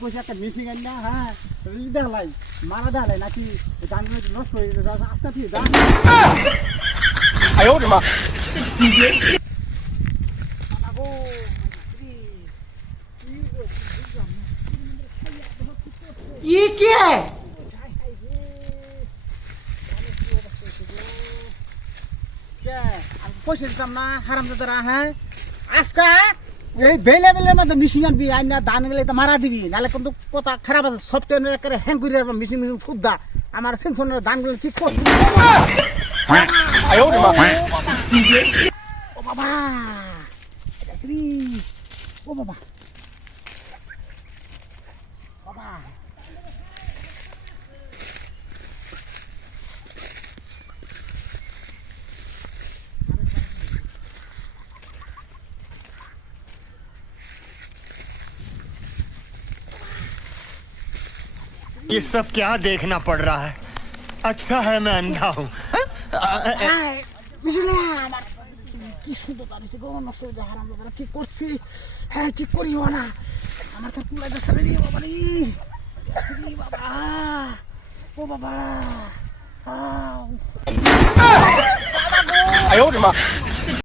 কইছে একটা মিটিং আন না হ্যাঁ দেখালাই মারা দেখালাই নাকি জানি নষ্ট হয়ে গেছে আস্তে ঠিক যা 哎呦我的妈！ ই কে পয়সা দিতাম না হারাম দাদারা হ্যাঁ আজকা এই বেলে বেলের মধ্যে মিশিং আনবি আইনা ধান গেলে তো মারা দিবি নাহলে কিন্তু কথা খারাপ আছে সফটওয়্যার একটা হ্যাং করে মিশিং মিশিং শুদ্ধা আমার সেন্সনের ধানগুলো ঠিক করছি 哎呦我的妈！ ও বাবা এটা কি ও বাবা বাবা ये सब क्या देखना पड़ रहा है अच्छा है मैं अंधा हूँ বুঝলে আমার কি সুন্দর দাঁড়িয়েছে গো নষ্ট হয়ে যায় হারাম দাদারা কি করছি হ্যাঁ কি করিও না আমার তো পুরা যাচ্ছে রে বাবা রে বাবা ও বাবা 哎呦我的妈！